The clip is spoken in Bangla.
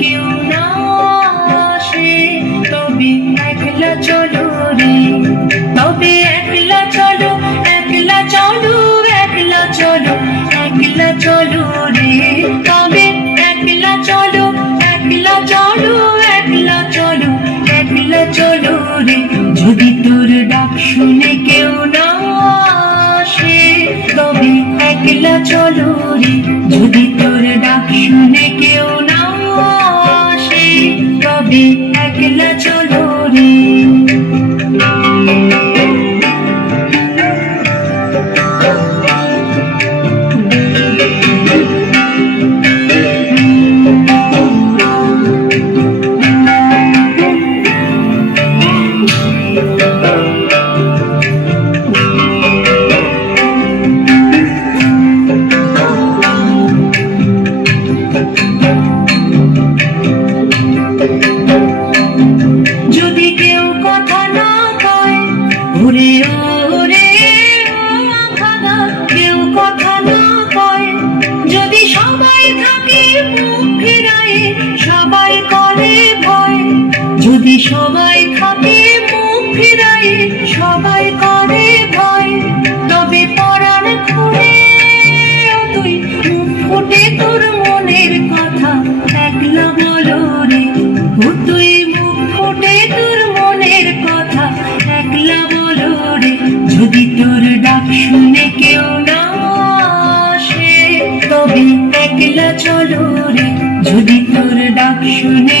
কেউ না আসে, তবে একলা চলো রে, তবে একলা চলো, একলা চলো, একলা চলো, একলা চলো রে, তবে একলা চলো, একলা চলো, একলা চলো, একলা চলো রে। যদি তোর ডাক শুনে কেউ না আসে, তবে একলা চলো রে, যদি তোর ডাক শুনে কেউ না আসে, তবে একলা চলো রে। যদি কেউ কথা না কয়, ওরে ওরে ও ভাগা, কেউ কথা না কয়, যদি সবাই থাকে মুখ ফিরায়, সবাই করে ভয়, যদি সবাই থাকে মুখ ফিরায়, সবাই করে ভয়, তবে পরাণ খুলে তুই মুখ ফুটে তোর মনের কথা একলা বলো রে, ও তুই মুখ ফুটে তোর মনের কথা একলা বলো রে। যদি তোর ডাক শুনে কেউ না আসে, তবে একলা চলো রে, যদি তোর ডাক শুনে